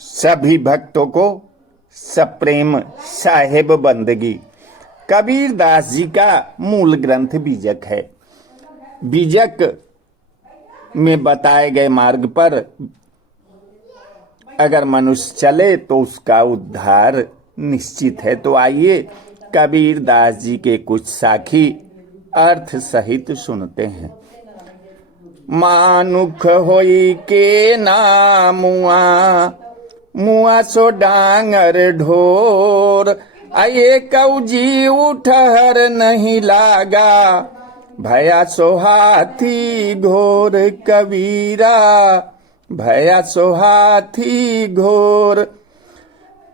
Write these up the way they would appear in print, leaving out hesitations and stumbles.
सभी भक्तों को सप्रेम साहेब बंदगी। कबीर दास जी का मूल ग्रंथ बीजक है। बीजक में बताए गए मार्ग पर अगर मनुष्य चले तो उसका उद्धार निश्चित है। तो आइए कबीर दास जी के कुछ साखी अर्थ सहित सुनते हैं। मानुख होई के नामुआ, मुआ सो डांगर ढोर, आये कौजी उठहर नहीं लागा, भया सो हाथी घोर कबीरा, भया सो हाथी घोर।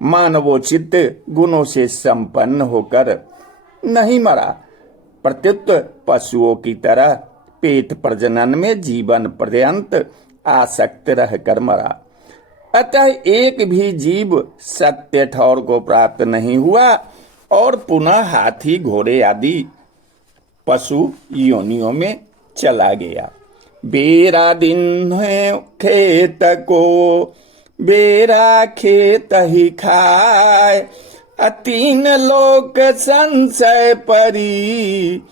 मानवोचित गुणों से संपन्न होकर नहीं मरा, प्रत्युत पशुओं की तरह पेट प्रजनन में जीवन पर्यंत आसक्त रहकर मरा। अतः एक भी जीव सत्य ठौर को प्राप्त नहीं हुआ और पुनः हाथी घोड़े आदि पशु योनियों में चला गया। बेरा दिन है खेत को, बेरा खेत ही खाए, तीन लोक संशय परी,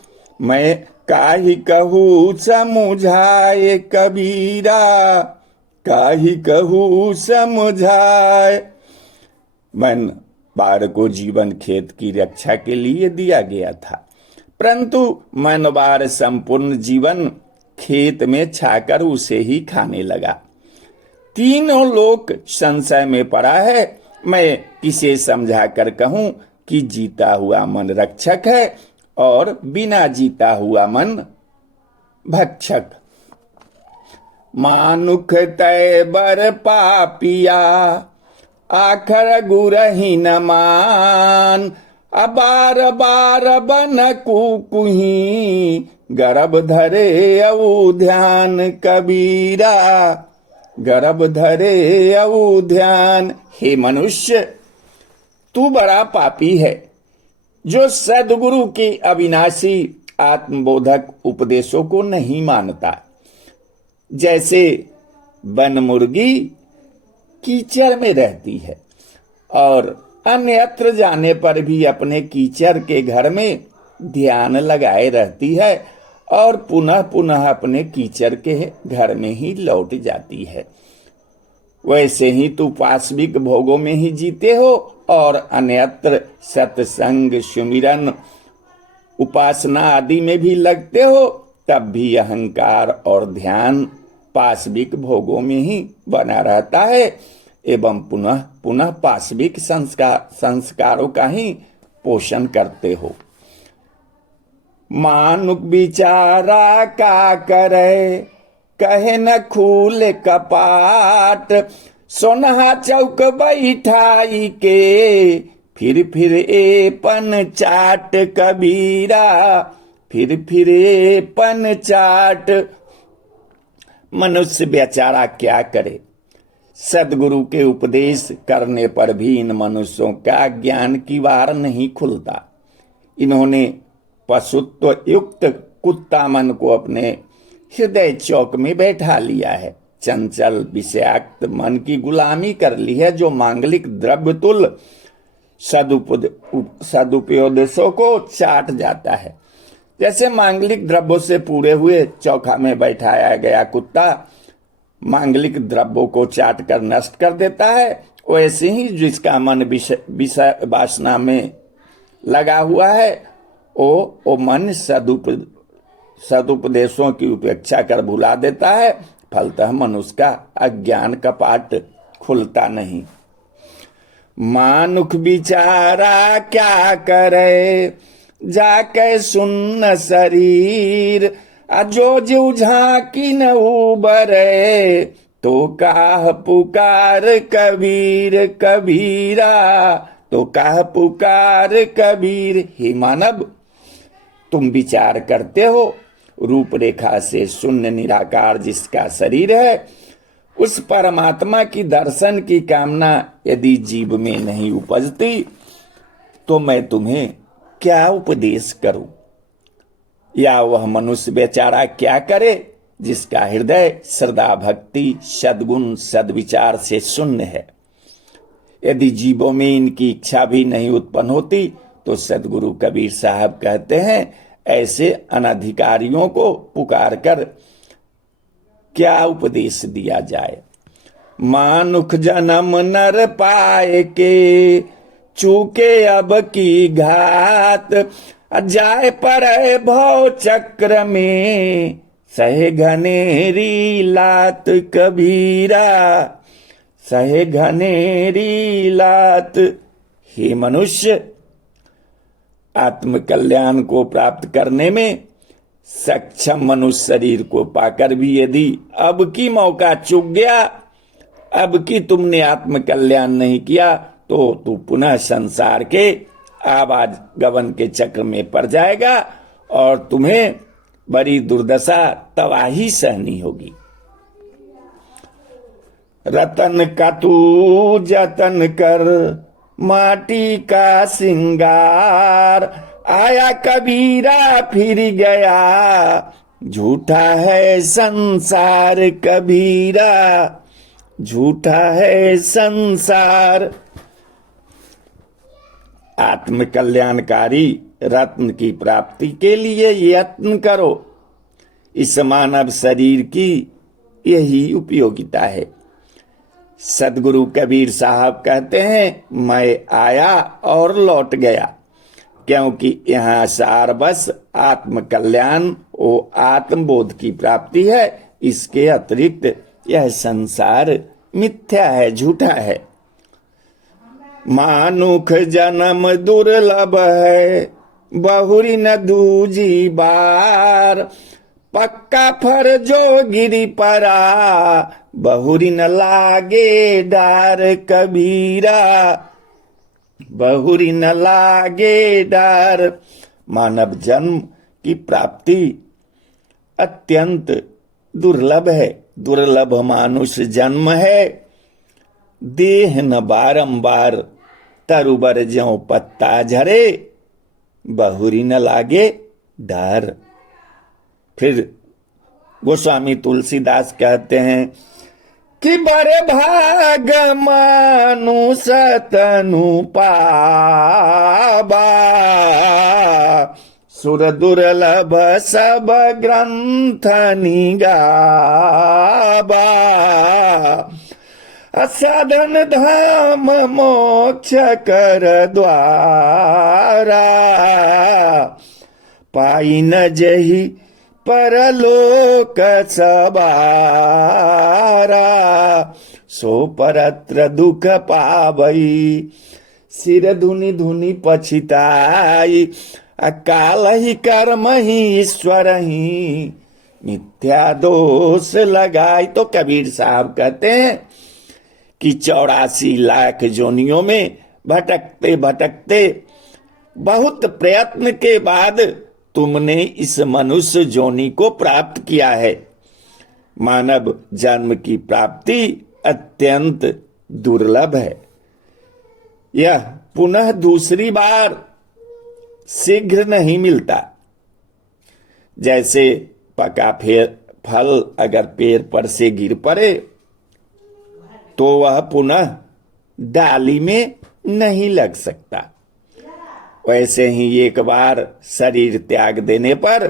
मैं काहि कहूँ समुझाए कबीरा, काहि कहूँ समझाए। मन बाढ़ को जीवन खेत की रक्षा के लिए दिया गया था, परंतु मन बाढ़ संपूर्ण जीवन खेत में छाकर उसे ही खाने लगा। तीनों लोक संशय में पड़ा है, मैं किसे समझा कर कहूं कि जीता हुआ मन रक्षक है और बिना जीता हुआ मन भक्षक। मानुख तय बर पापिया, आखर गुरही न मान, अबार बार बन कुकुही, गर्भ धरे अऊ ध्यान कबीरा, गर्भ धरे अऊ ध्यान। हे मनुष्य, तू बड़ा पापी है जो सदगुरु के अविनाशी आत्मबोधक उपदेशों को नहीं मानता। जैसे वन मुर्गी कीचड़ में रहती है और अन्यत्र जाने पर भी अपने कीचड़ के घर में ध्यान लगाए रहती है और पुनः पुनः अपने कीचड़ के घर में ही लौट जाती है, वैसे ही तू पाश्विक भोगों में ही जीते हो और अन्यत्र सत्संग सुमिरन उपासना आदि में भी लगते हो, तब भी अहंकार और ध्यान पाश्विक भोगों में ही बना रहता है एवं पुनः पुनः पाश्विक संस्कारों का ही पोषण करते हो। मानुक बिचारा का करे, कहे न खूल कपाट, सोनहा चौक बैठाई के, फिर एपन चाट कबीरा, फिर एपन चाट। मनुष्य बेचारा क्या करे, सदगुरु के उपदेश करने पर भी इन मनुष्यों का ज्ञान की वार नहीं खुलता। इन्होंने पशुत्व युक्त कुत्ता मन को अपने हृदय चौक में बैठा लिया है, चंचल विषयाक्त मन की गुलामी कर ली है, जो मांगलिक द्रव्य तुल सदुपयोदेशों को चाट जाता है। जैसे मांगलिक द्रव्यों से पूरे हुए चौखा में बैठाया गया कुत्ता मांगलिक द्रव्यों को चाट कर नष्ट कर देता है, वैसे ही जिसका मन विषय वासना में लगा हुआ है वो मन सदुपदेशों की उपेक्षा कर भुला देता है। फलतः मनुष्य का अज्ञान कपाट खुलता नहीं। मानुख बिचारा क्या करे, जाके सुन्न शरीर, जो जीव झांकी न उबरे, तो काह पुकार कबीर कबीरा, तो काह पुकार कबीर। हे मानव, तुम विचार करते हो, रूपरेखा से शून्य निराकार जिसका शरीर है, उस परमात्मा की दर्शन की कामना यदि जीव में नहीं उपजती तो मैं तुम्हें क्या उपदेश करूं? या वह मनुष्य बेचारा क्या करे जिसका हृदय श्रद्धा भक्ति सद्गुण सद्विचार से शून्य है। यदि जीवों में इनकी इच्छा भी नहीं उत्पन्न होती तो सदगुरु कबीर साहब कहते हैं ऐसे अनधिकारियों को पुकार कर क्या उपदेश दिया जाए। मानुख जन्म नर पाए के चूके अब की घात, जाए पड़े भव चक्र में सहे घनेरी लात कबीरा, सहे घनेरी लात। हे मनुष्य, आत्म कल्याण को प्राप्त करने में सक्षम मनुष्य शरीर को पाकर भी यदि अब की मौका चूक गया, अब की तुमने आत्म कल्याण नहीं किया, तो तू पुनः संसार के आवागमन के चक्र में पड़ जाएगा और तुम्हें बड़ी दुर्दशा तबाही सहनी होगी। रतन का तू जतन कर माटी का सिंगार, आया कबीरा फिर गया झूठा है संसार कबीरा, झूठा है संसार। आत्म कल्याणकारी रत्न की प्राप्ति के लिए यत्न करो। इस मानव शरीर की यही उपयोगिता है। सदगुरु कबीर साहब कहते हैं मैं आया और लौट गया, क्योंकि यहाँ सार बस आत्म कल्याण और आत्मबोध की प्राप्ति है। इसके अतिरिक्त यह संसार मिथ्या है, झूठा है। मानुख जन्म दुर्लभ है बहुरी न दूजी बार, पक्का फर जो गिरी परा बहुरी न लागे डार कबीरा, बहुरी न लागे डार। मानव जन्म की प्राप्ति अत्यंत दुर्लभ है। दुर्लभ मानुष जन्म है। देह न बारंबार तरुबर ज्यों पत्ता झरे, बहुरी न लागे डार। फिर गोस्वामी तुलसीदास कहते हैं कि बड़े भाग मानुष तनु पाबा, सुर दुर्लभ सब ग्रंथ निगाबा, साधन धाम मोक्ष कर द्वारा, पाई न जही परलोक सबारा, सो परत्र दुख पावई, सिर धुनि धुनि पछिताई, अकाल ही कर्म ही ईश्वर ही मिथ्या दोष लगाई। तो कबीर साहब कहते हैं कि 84 लाख जोनियों में भटकते भटकते बहुत प्रयत्न के बाद तुमने इस मनुष्य जोनि को प्राप्त किया है। मानव जन्म की प्राप्ति अत्यंत दुर्लभ है। यह पुनः दूसरी बार शीघ्र नहीं मिलता। जैसे पका फल अगर पेड़ पर से गिर पड़े तो वह पुनः डाली में नहीं लग सकता। वैसे ही एक बार शरीर त्याग देने पर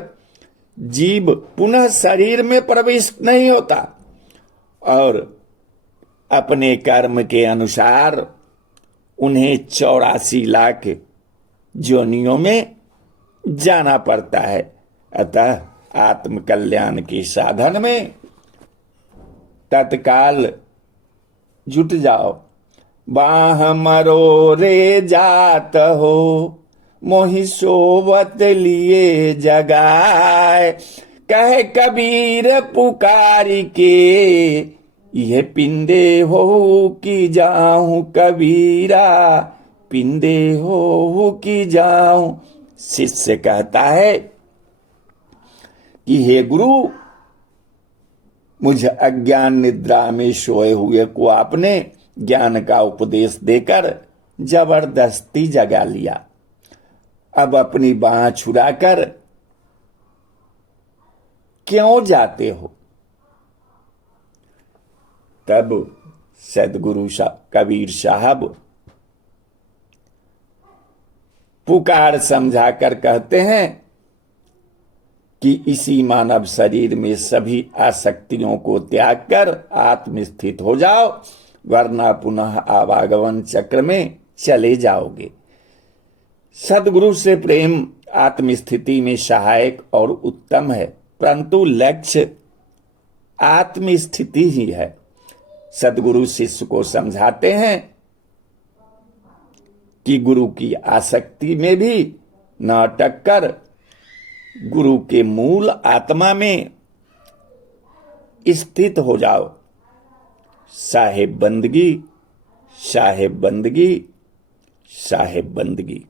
जीव पुनः शरीर में प्रविष्ट नहीं होता और अपने कर्म के अनुसार उन्हें 84 लाख जोनियों में जाना पड़ता है। अतः आत्म कल्याण के साधन में तत्काल जुट जाओ। बाह मरो रे जात हो मोहि सोवत लिए जगाए, कह कबीर पुकारी के ये पिंदे हो कि जाऊं कबीरा, पिंदे हो कि जाऊं। शिष्य कहता है कि हे गुरु, मुझ अज्ञान निद्रा में सोए हुए को आपने ज्ञान का उपदेश देकर जबरदस्ती जगा लिया। अब अपनी बाह छुड़ाकर क्यों जाते हो? तब सदगुरु कबीर साहब पुकार समझाकर कहते हैं कि इसी मानव शरीर में सभी आसक्तियों को त्याग कर आत्मस्थित हो जाओ, वरना पुनः आवागमन चक्र में चले जाओगे। सदगुरु से प्रेम आत्मस्थिति में सहायक और उत्तम है, परंतु लक्ष्य आत्मस्थिति ही है। सदगुरु शिष्य को समझाते हैं कि गुरु की आसक्ति में भी न अटक कर गुरु के मूल आत्मा में स्थित हो जाओ। साहेब बंदगी, साहेब बंदगी, साहेब बंदगी।